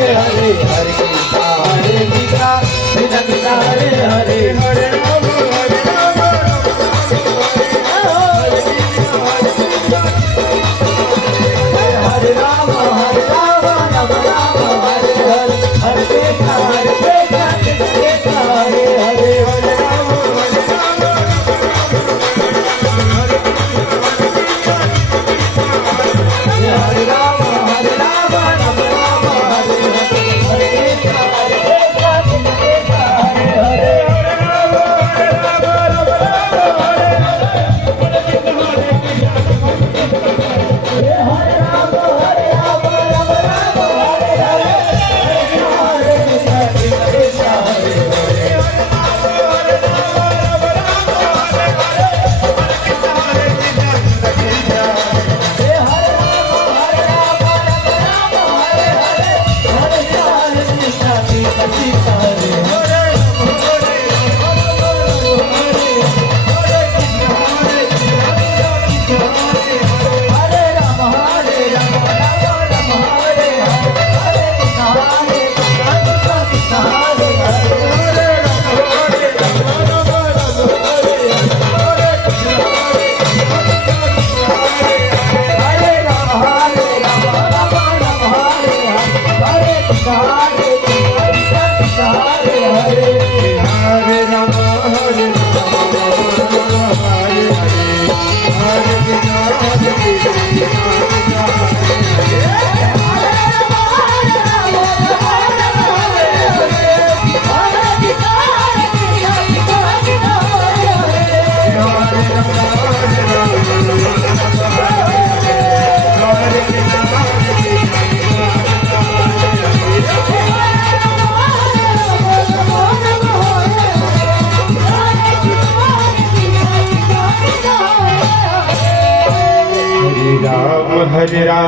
Hare Hare Krishna Hare Krishna Krishna Krishna Hare Hare Hare Ram Hare Ram Hare Ram Ram Ram Hare Hare Hare Krishna Krishna Krishna Hare Hare Hare Ram Hare Ram Hare Ram Hare Ram Ram Ram Hare Hare Hare Krishna Krishna Krishna Hare Hare Hare Ram Hare Ram Ram Ram Hare Hare Ram